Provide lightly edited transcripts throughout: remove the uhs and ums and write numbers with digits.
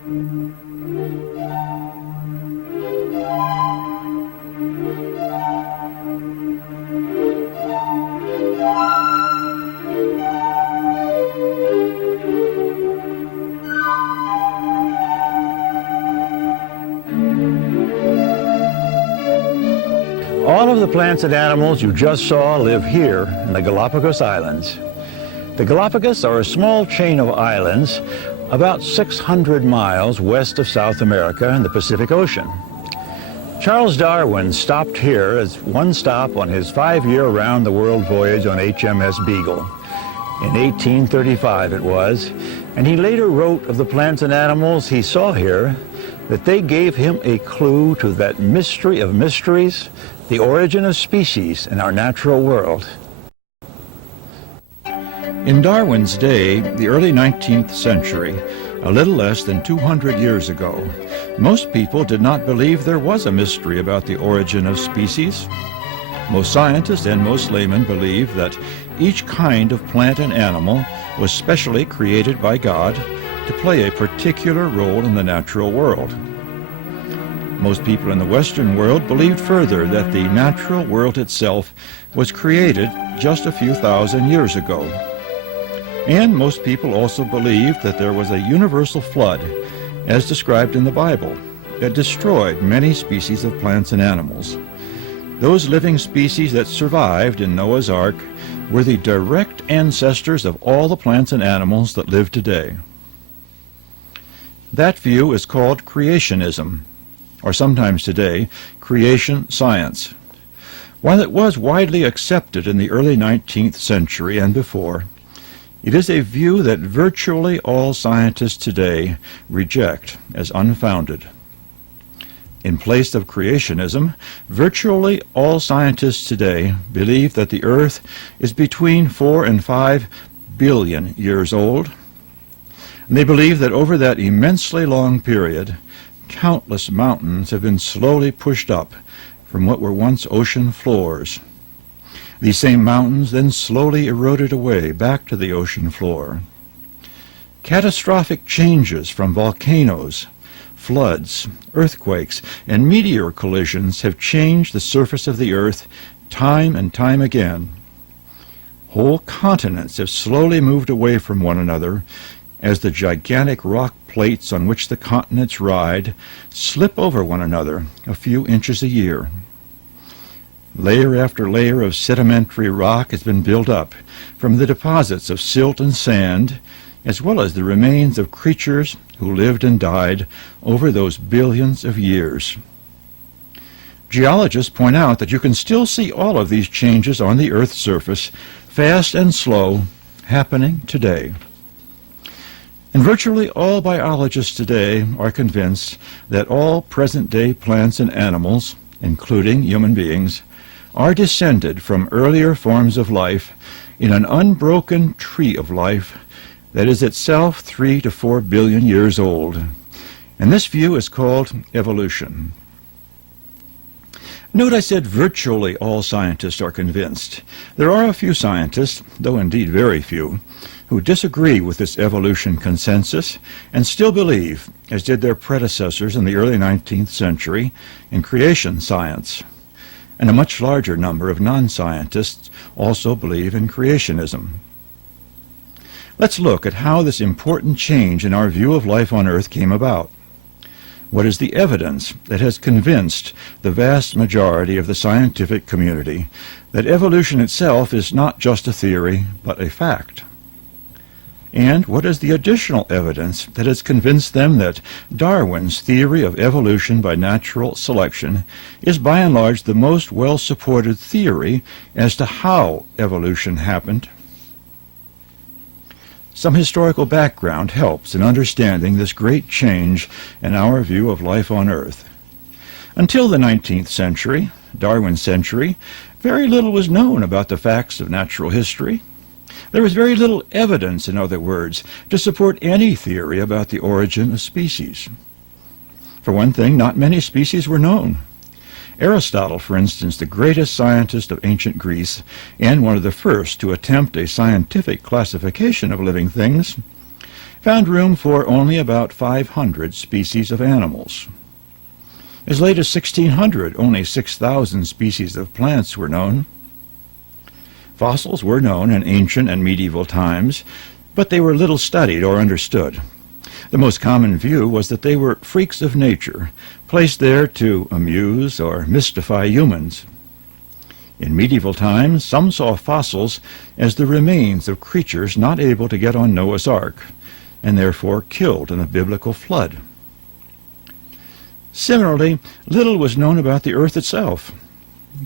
All of the plants and animals you just saw live here in the Galapagos Islands. The Galapagos are a small chain of islands about 600 miles west of South America in the Pacific Ocean. Charles Darwin stopped here as one stop on his 5-year round-the-world voyage on HMS Beagle. In 1835 it was, and he later wrote of the plants and animals he saw here that they gave him a clue to that mystery of mysteries, the origin of species in our natural world. In Darwin's day, the early 19th century, a little less than 200 years ago, most people did not believe there was a mystery about the origin of species. Most scientists and most laymen believed that each kind of plant and animal was specially created by God to play a particular role in the natural world. Most people in the Western world believed further that the natural world itself was created just a few thousand years ago. And most people also believed that there was a universal flood, as described in the Bible, that destroyed many species of plants and animals. Those living species that survived in Noah's Ark were the direct ancestors of all the plants and animals that live today. That view is called creationism, or sometimes today, creation science. While it was widely accepted in the early 19th century and before, it is a view that virtually all scientists today reject as unfounded. In place of creationism, virtually all scientists today believe that the Earth is between 4 and 5 billion years old. And they believe that over that immensely long period, countless mountains have been slowly pushed up from what were once ocean floors. These same mountains then slowly eroded away back to the ocean floor. Catastrophic changes from volcanoes, floods, earthquakes, and meteor collisions have changed the surface of the Earth time and time again. Whole continents have slowly moved away from one another as the gigantic rock plates on which the continents ride slip over one another a few inches a year. Layer after layer of sedimentary rock has been built up from the deposits of silt and sand, as well as the remains of creatures who lived and died over those billions of years. Geologists point out that you can still see all of these changes on the Earth's surface, fast and slow, happening today. And virtually all biologists today are convinced that all present-day plants and animals, including human beings, are descended from earlier forms of life in an unbroken tree of life that is itself 3 to 4 billion years old. And this view is called evolution. Note I said virtually all scientists are convinced. There are a few scientists, though indeed very few, who disagree with this evolution consensus and still believe, as did their predecessors in the early 19th century, in creation science. And a much larger number of non-scientists also believe in creationism. Let's look at how this important change in our view of life on Earth came about. What is the evidence that has convinced the vast majority of the scientific community that evolution itself is not just a theory, but a fact? And what is the additional evidence that has convinced them that Darwin's theory of evolution by natural selection is by and large the most well-supported theory as to how evolution happened? Some historical background helps in understanding this great change in our view of life on Earth. Until the 19th century, Darwin's century, very little was known about the facts of natural history. There was very little evidence, in other words, to support any theory about the origin of species. For one thing, not many species were known. Aristotle, for instance, the greatest scientist of ancient Greece, and one of the first to attempt a scientific classification of living things, found room for only about 500 species of animals. As late as 1600, only 6,000 species of plants were known. Fossils were known in ancient and medieval times, but they were little studied or understood. The most common view was that they were freaks of nature, placed there to amuse or mystify humans. In medieval times, some saw fossils as the remains of creatures not able to get on Noah's Ark, and therefore killed in a biblical flood. Similarly, little was known about the earth itself.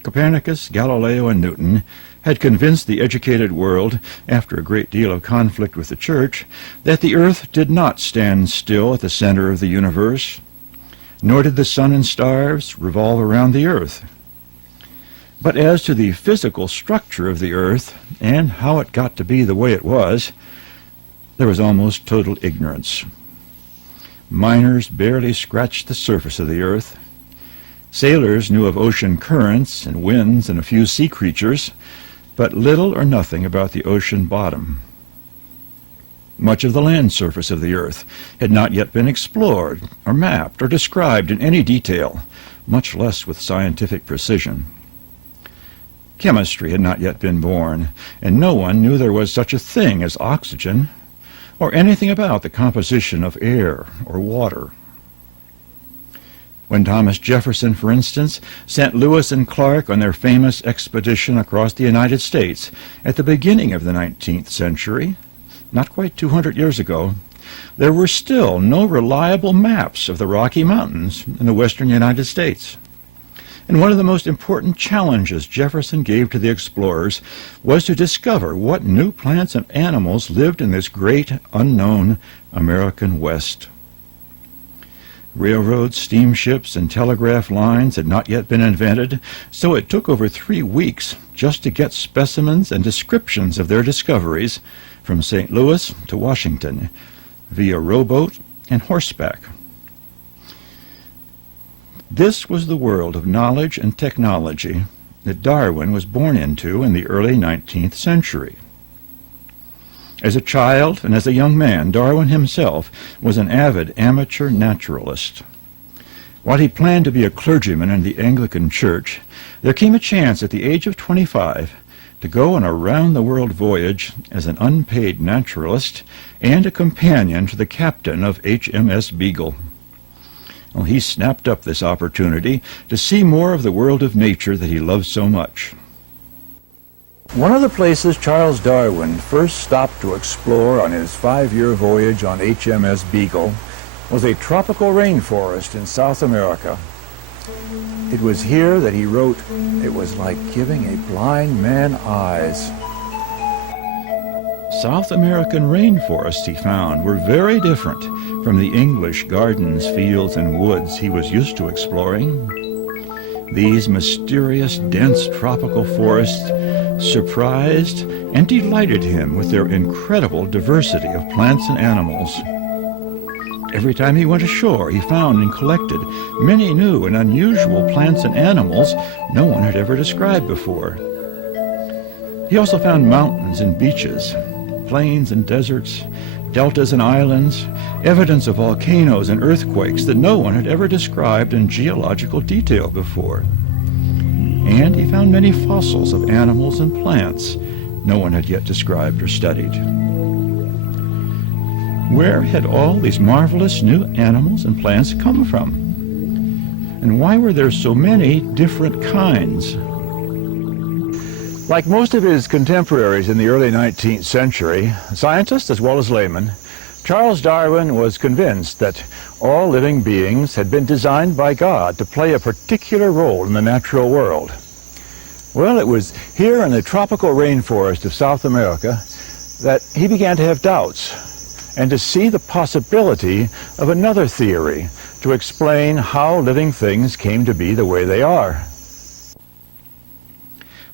Copernicus, Galileo, and Newton had convinced the educated world, after a great deal of conflict with the Church, that the earth did not stand still at the center of the universe, nor did the sun and stars revolve around the earth. But as to the physical structure of the earth and how it got to be the way it was, there was almost total ignorance. Miners barely scratched the surface of the earth. Sailors knew of ocean currents and winds and a few sea creatures, but little or nothing about the ocean bottom. Much of the land surface of the earth had not yet been explored or mapped or described in any detail, much less with scientific precision. Chemistry had not yet been born, and no one knew there was such a thing as oxygen, or anything about the composition of air or water. When Thomas Jefferson, for instance, sent Lewis and Clark on their famous expedition across the United States at the beginning of the 19th century, not quite 200 years ago, there were still no reliable maps of the Rocky Mountains in the western United States. And one of the most important challenges Jefferson gave to the explorers was to discover what new plants and animals lived in this great, unknown American West. Railroads, steamships, and telegraph lines had not yet been invented, so it took over 3 weeks just to get specimens and descriptions of their discoveries from St. Louis to Washington, via rowboat and horseback. This was the world of knowledge and technology that Darwin was born into in the early 19th century. As a child and as a young man, Darwin himself was an avid amateur naturalist. While he planned to be a clergyman in the Anglican Church, there came a chance at the age of 25 to go on a round-the-world voyage as an unpaid naturalist and a companion to the captain of HMS Beagle. Well, he snapped up this opportunity to see more of the world of nature that he loved so much. One of the places Charles Darwin first stopped to explore on his 5-year voyage on HMS Beagle was a tropical rainforest in South America. It was here that he wrote, "It was like giving a blind man eyes." South American rainforests, he found, were very different from the English gardens, fields, and woods he was used to exploring. These mysterious, dense tropical forests surprised and delighted him with their incredible diversity of plants and animals. Every time he went ashore, he found and collected many new and unusual plants and animals no one had ever described before. He also found mountains and beaches, plains and deserts, deltas and islands, evidence of volcanoes and earthquakes that no one had ever described in geological detail before. And he found many fossils of animals and plants no one had yet described or studied. Where had all these marvelous new animals and plants come from? And why were there so many different kinds? Like most of his contemporaries in the early 19th century, scientists as well as laymen, Charles Darwin was convinced that all living beings had been designed by God to play a particular role in the natural world. Well, it was here in the tropical rainforest of South America that he began to have doubts and to see the possibility of another theory to explain how living things came to be the way they are.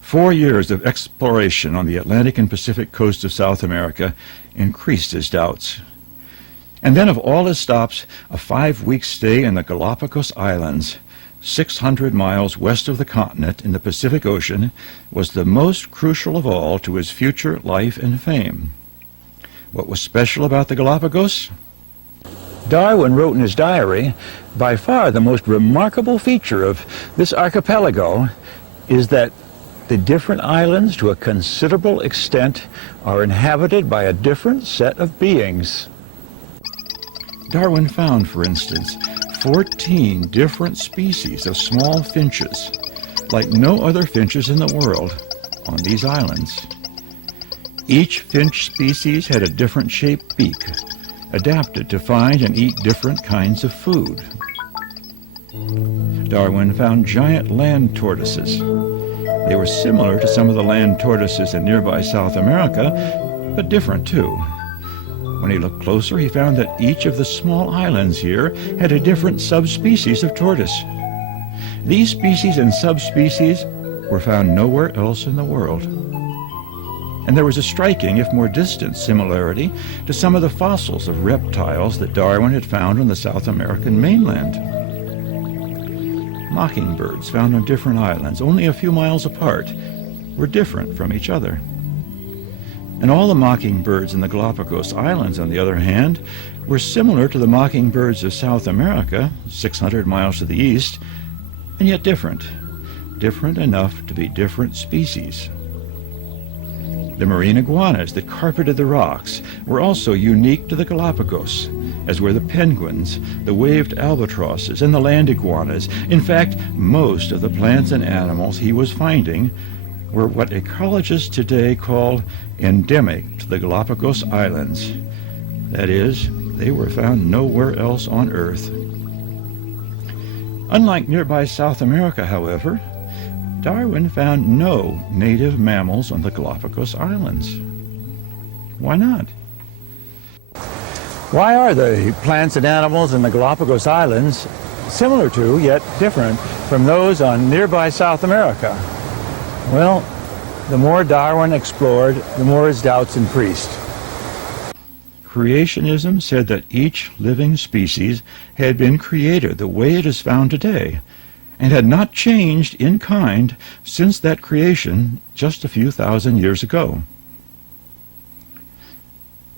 4 years of exploration on the Atlantic and Pacific coast of South America increased his doubts. And then of all his stops, a 5-week stay in the Galapagos Islands, 600 miles west of the continent in the Pacific Ocean, was the most crucial of all to his future life and fame. What was special about the Galapagos? Darwin wrote in his diary, by far the most remarkable feature of this archipelago is that the different islands, to a considerable extent, are inhabited by a different set of beings. Darwin found, for instance, 14 different species of small finches, like no other finches in the world, on these islands. Each finch species had a different shaped beak, adapted to find and eat different kinds of food. Darwin found giant land tortoises. They were similar to some of the land tortoises in nearby South America, but different too. When he looked closer, he found that each of the small islands here had a different subspecies of tortoise. These species and subspecies were found nowhere else in the world. And there was a striking, if more distant, similarity to some of the fossils of reptiles that Darwin had found on the South American mainland. Mockingbirds found on different islands, only a few miles apart, were different from each other. And all the mockingbirds in the Galapagos Islands, on the other hand, were similar to the mockingbirds of South America, 600 miles to the east, and yet different enough to be different species. The marine iguanas that carpeted the rocks were also unique to the Galapagos, as were the penguins, the waved albatrosses, and the land iguanas. In fact, most of the plants and animals he was finding were what ecologists today call endemic to the Galapagos Islands. That is, they were found nowhere else on Earth. Unlike nearby South America, however, Darwin found no native mammals on the Galapagos Islands. Why not? Why are the plants and animals in the Galapagos Islands similar to, yet different from those on nearby South America? Well, the more Darwin explored, the more his doubts increased. Creationism said that each living species had been created the way it is found today, and had not changed in kind since that creation just a few thousand years ago.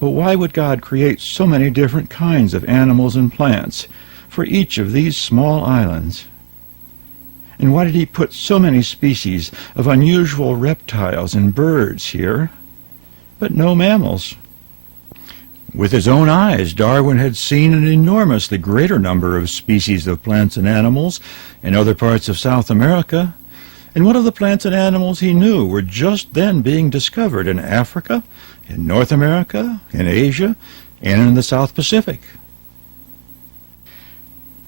But why would God create so many different kinds of animals and plants for each of these small islands? And why did he put so many species of unusual reptiles and birds here, but no mammals? With his own eyes, Darwin had seen an enormously greater number of species of plants and animals in other parts of South America, and one of the plants and animals he knew were just then being discovered in Africa, in North America, in Asia, and in the South Pacific.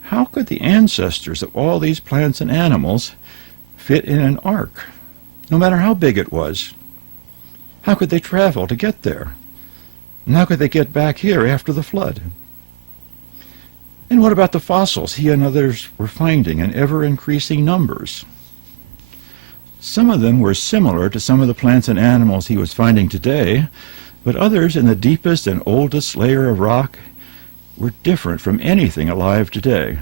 How could the ancestors of all these plants and animals fit in an ark, no matter how big it was? How could they travel to get there? And how could they get back here after the flood? And what about the fossils he and others were finding in ever-increasing numbers? Some of them were similar to some of the plants and animals he was finding today, but others in the deepest and oldest layer of rock were different from anything alive today.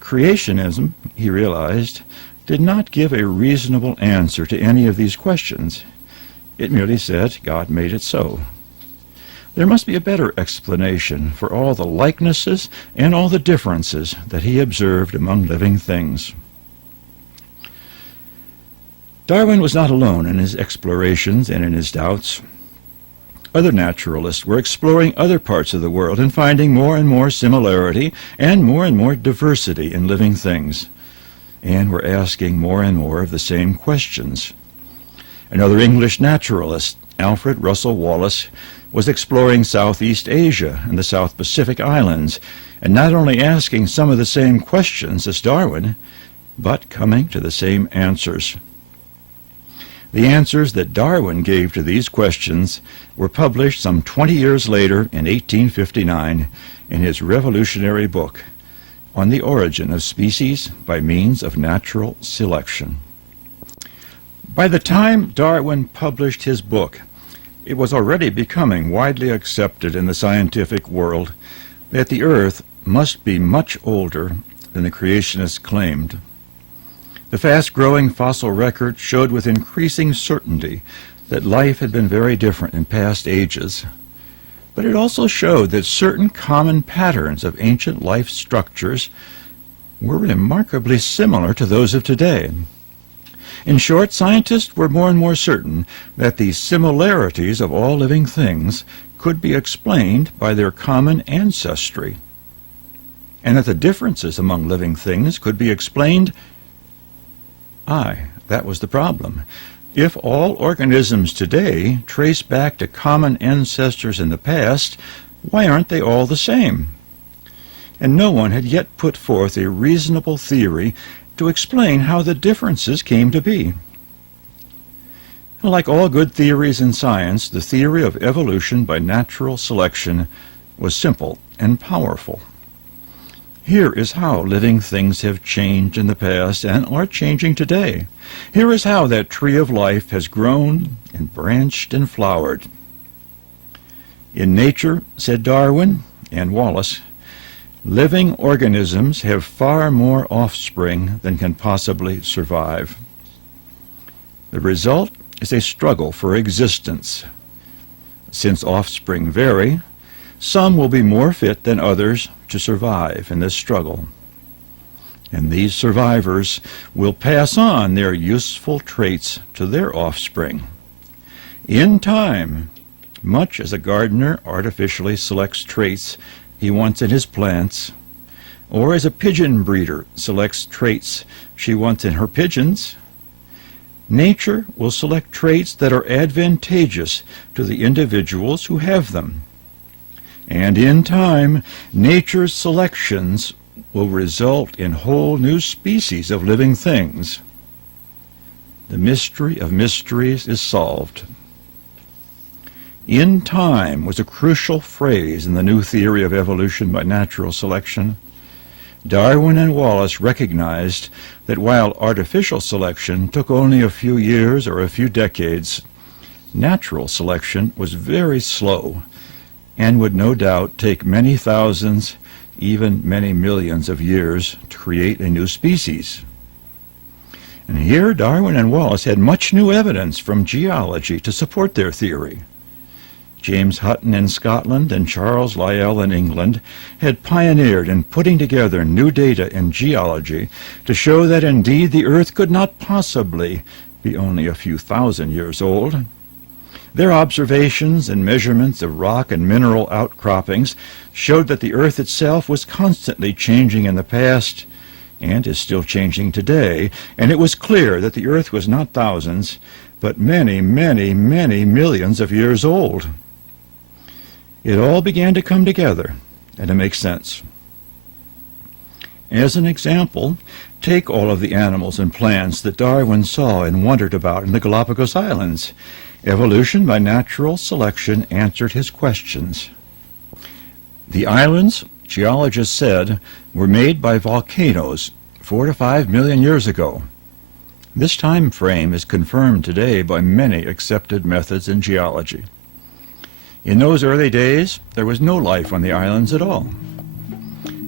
Creationism, he realized, did not give a reasonable answer to any of these questions. It merely said God made it so. There must be a better explanation for all the likenesses and all the differences that he observed among living things. Darwin was not alone in his explorations and in his doubts. Other naturalists were exploring other parts of the world and finding more and more similarity and more diversity in living things, and were asking more and more of the same questions. Another English naturalist, Alfred Russel Wallace, was exploring Southeast Asia and the South Pacific Islands, and not only asking some of the same questions as Darwin, but coming to the same answers. The answers that Darwin gave to these questions were published some 20 years later in 1859 in his revolutionary book, On the Origin of Species by Means of Natural Selection. By the time Darwin published his book, it was already becoming widely accepted in the scientific world that the Earth must be much older than the creationists claimed. The fast-growing fossil record showed with increasing certainty that life had been very different in past ages, but it also showed that certain common patterns of ancient life structures were remarkably similar to those of today. In short, scientists were more and more certain that the similarities of all living things could be explained by their common ancestry, and that the differences among living things could be explained. That was the problem. If all organisms today trace back to common ancestors in the past, why aren't they all the same? And no one had yet put forth a reasonable theory to explain how the differences came to be. Like all good theories in science, the theory of evolution by natural selection was simple and powerful. Here is how living things have changed in the past and are changing today. Here is how that tree of life has grown and branched and flowered. In nature, said Darwin and Wallace, living organisms have far more offspring than can possibly survive. The result is a struggle for existence. Since offspring vary, some will be more fit than others to survive in this struggle. And these survivors will pass on their useful traits to their offspring. In time, much as a gardener artificially selects traits he wants in his plants, or as a pigeon breeder selects traits she wants in her pigeons, nature will select traits that are advantageous to the individuals who have them. And in time, nature's selections will result in whole new species of living things. The mystery of mysteries is solved. In time was a crucial phrase in the new theory of evolution by natural selection. Darwin and Wallace recognized that while artificial selection took only a few years or a few decades, natural selection was very slow and would no doubt take many thousands, even many millions of years to create a new species. And here Darwin and Wallace had much new evidence from geology to support their theory. James Hutton in Scotland and Charles Lyell in England had pioneered in putting together new data in geology to show that indeed the Earth could not possibly be only a few thousand years old. Their observations and measurements of rock and mineral outcroppings showed that the Earth itself was constantly changing in the past and is still changing today, and it was clear that the Earth was not thousands, but many, many, many millions of years old. It all began to come together and to make sense. As an example, take all of the animals and plants that Darwin saw and wondered about in the Galapagos Islands. Evolution by natural selection answered his questions. The islands, geologists said, were made by volcanoes 4 to 5 million years ago. This time frame is confirmed today by many accepted methods in geology. In those early days, there was no life on the islands at all.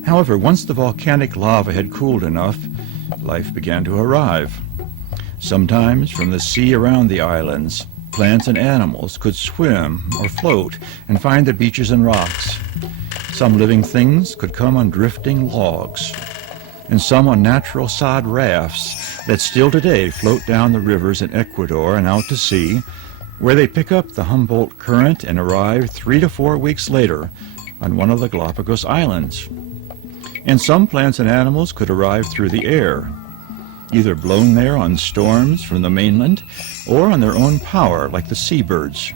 However, once the volcanic lava had cooled enough, life began to arrive. Sometimes from the sea around the islands, plants and animals could swim or float and find the beaches and rocks. Some living things could come on drifting logs, and some on natural sod rafts that still today float down the rivers in Ecuador and out to sea, where they pick up the Humboldt Current and arrive 3 to 4 weeks later on one of the Galapagos Islands. And some plants and animals could arrive through the air, either blown there on storms from the mainland or on their own power like the seabirds.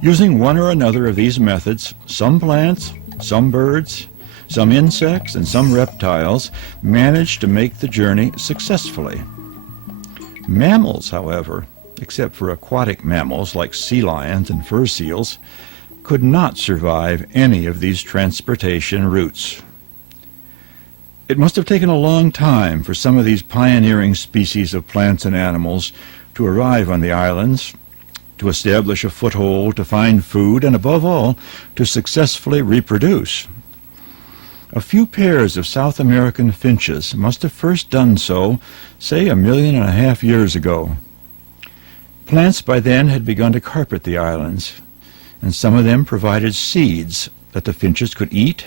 Using one or another of these methods, some plants, some birds, some insects, and some reptiles managed to make the journey successfully. Mammals, however, except for aquatic mammals like sea lions and fur seals, could not survive any of these transportation routes. It must have taken a long time for some of these pioneering species of plants and animals to arrive on the islands, to establish a foothold, to find food, and above all, to successfully reproduce. A few pairs of South American finches must have first done so, say, 1.5 million years ago. Plants by then had begun to carpet the islands, and some of them provided seeds that the finches could eat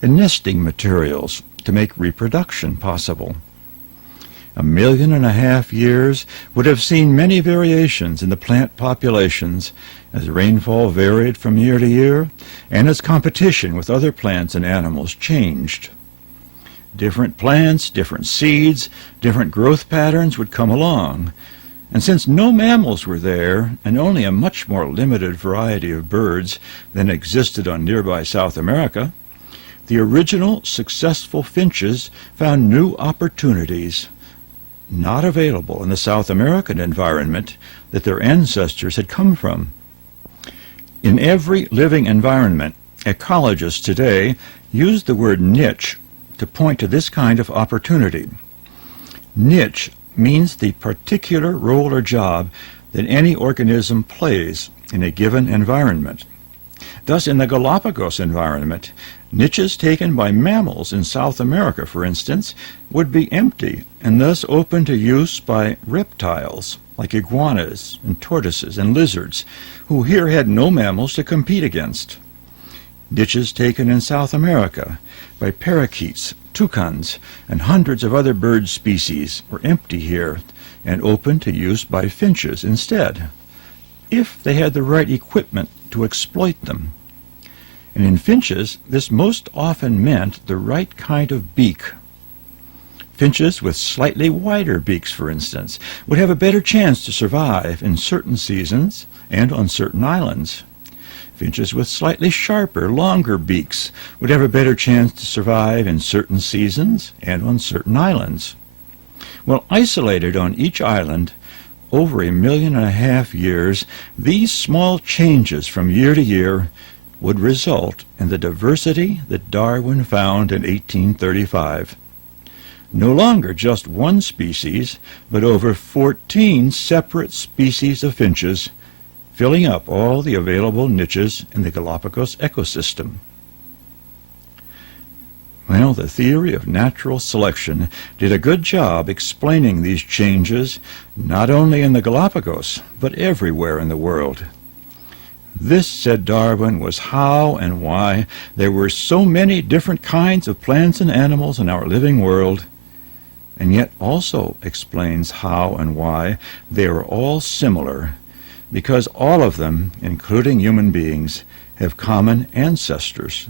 and nesting materials to make reproduction possible. 1.5 million years would have seen many variations in the plant populations as rainfall varied from year to year and as competition with other plants and animals changed. Different plants, different seeds, different growth patterns would come along, and since no mammals were there and only a much more limited variety of birds than existed on nearby South America, the original successful finches found new opportunities not available in the South American environment that their ancestors had come from. In every living environment, ecologists today use the word niche to point to this kind of opportunity. Niche means the particular role or job that any organism plays in a given environment. Thus, in the Galapagos environment, niches taken by mammals in South America, for instance, would be empty and thus open to use by reptiles like iguanas and tortoises and lizards, who here had no mammals to compete against. Niches taken in South America by parakeets, toucans, and hundreds of other bird species were empty here and open to use by finches instead, if they had the right equipment to exploit them. And in finches, this most often meant the right kind of beak. Finches with slightly wider beaks, for instance, would have a better chance to survive in certain seasons and on certain islands. Finches with slightly sharper, longer beaks would have a better chance to survive in certain seasons and on certain islands. Well, isolated on each island, over 1.5 million years, these small changes from year to year would result in the diversity that Darwin found in 1835. No longer just one species, but over 14 separate species of finches, filling up all the available niches in the Galapagos ecosystem. Well, the theory of natural selection did a good job explaining these changes, not only in the Galapagos, but everywhere in the world. This, said Darwin, was how and why there were so many different kinds of plants and animals in our living world, and yet also explains how and why they are all similar, because all of them, including human beings, have common ancestors.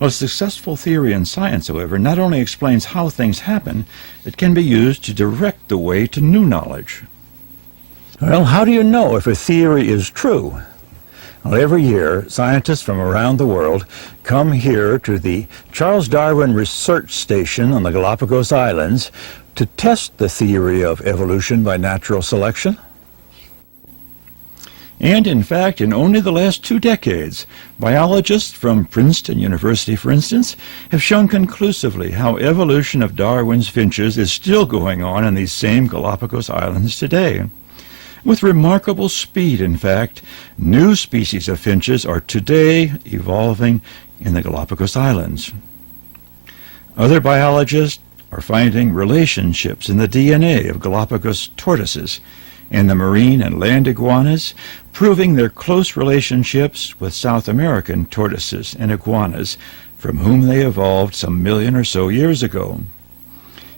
A successful theory in science, however, not only explains how things happen, it can be used to direct the way to new knowledge. Well, how do you know if a theory is true? Well, every year, scientists from around the world come here to the Charles Darwin Research Station on the Galapagos Islands to test the theory of evolution by natural selection. And in fact, in only the last 2 decades, biologists from Princeton University, for instance, have shown conclusively how evolution of Darwin's finches is still going on in these same Galapagos Islands today. With remarkable speed, in fact, new species of finches are today evolving in the Galapagos Islands. Other biologists are finding relationships in the DNA of Galapagos tortoises and the marine and land iguanas, proving their close relationships with South American tortoises and iguanas, from whom they evolved some million or so years ago.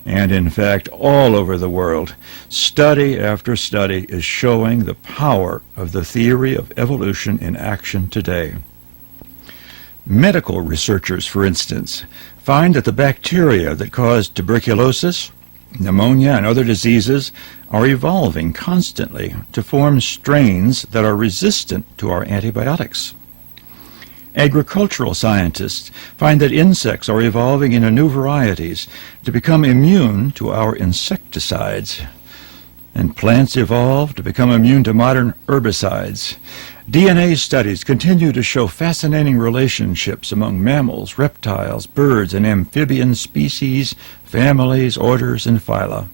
And in fact, all over the world, study after study is showing the power of the theory of evolution in action today. Medical researchers, for instance, find that the bacteria that cause tuberculosis, pneumonia, and other diseases are evolving constantly to form strains that are resistant to our antibiotics. Agricultural scientists find that insects are evolving into new varieties to become immune to our insecticides, and plants evolve to become immune to modern herbicides. DNA studies continue to show fascinating relationships among mammals, reptiles, birds, and amphibian species, families, orders, and phyla.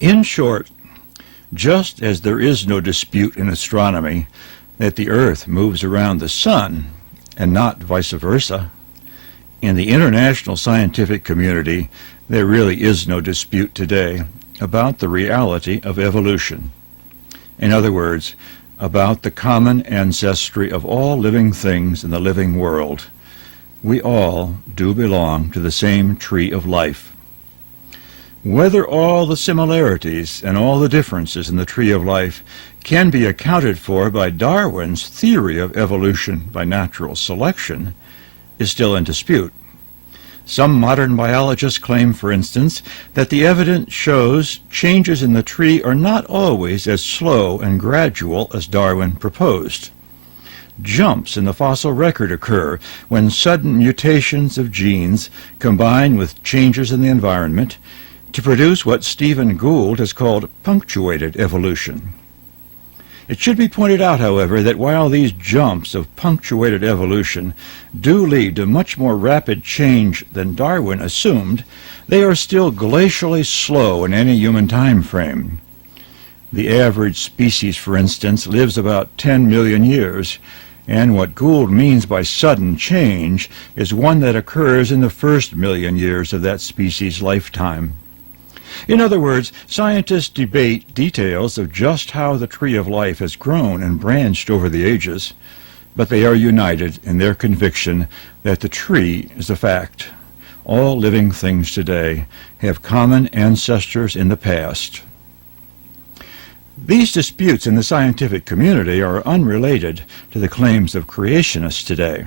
In short, just as there is no dispute in astronomy that the Earth moves around the Sun, and not vice versa, in the international scientific community, there really is no dispute today about the reality of evolution. In other words, about the common ancestry of all living things in the living world. We all do belong to the same tree of life. Whether all the similarities and all the differences in the tree of life can be accounted for by Darwin's theory of evolution by natural selection is still in dispute. Some modern biologists claim, for instance, that the evidence shows changes in the tree are not always as slow and gradual as Darwin proposed. Jumps in the fossil record occur when sudden mutations of genes combine with changes in the environment to produce what Stephen Gould has called punctuated evolution. It should be pointed out, however, that while these jumps of punctuated evolution do lead to much more rapid change than Darwin assumed, they are still glacially slow in any human time frame. The average species, for instance, lives about 10 million years, and what Gould means by sudden change is one that occurs in the first million years of that species' lifetime. In other words, scientists debate details of just how the tree of life has grown and branched over the ages, but they are united in their conviction that the tree is a fact. All living things today have common ancestors in the past. These disputes in the scientific community are unrelated to the claims of creationists today.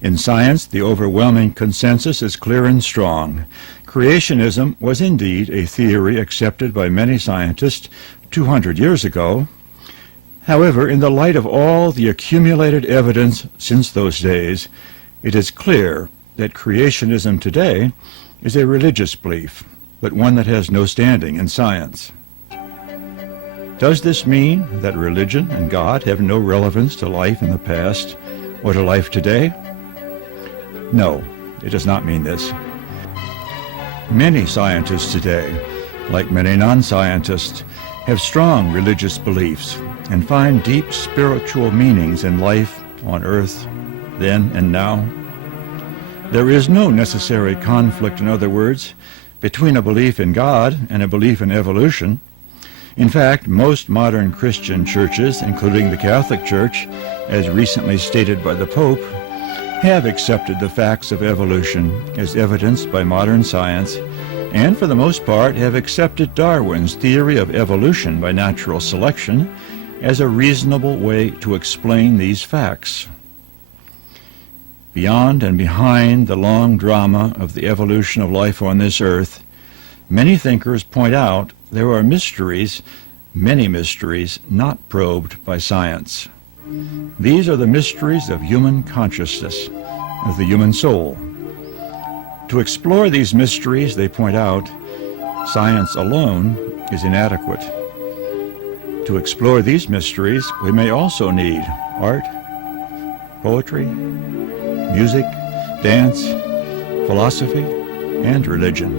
In science, the overwhelming consensus is clear and strong. Creationism was indeed a theory accepted by many scientists 200 years ago. However, in the light of all the accumulated evidence since those days, it is clear that creationism today is a religious belief, but one that has no standing in science. Does this mean that religion and God have no relevance to life in the past or to life today? No, it does not mean this. Many scientists today, like many non-scientists, have strong religious beliefs and find deep spiritual meanings in life on earth, then and now. There is no necessary conflict, in other words, between a belief in God and a belief in evolution. In fact, most modern Christian churches, including the Catholic Church, as recently stated by the Pope, have accepted the facts of evolution as evidenced by modern science, and for the most part have accepted Darwin's theory of evolution by natural selection as a reasonable way to explain these facts. Beyond and behind the long drama of the evolution of life on this earth, many thinkers point out there are mysteries, many mysteries, not probed by science. These are the mysteries of human consciousness, of the human soul. To explore these mysteries, they point out, science alone is inadequate. To explore these mysteries, we may also need art, poetry, music, dance, philosophy, and religion.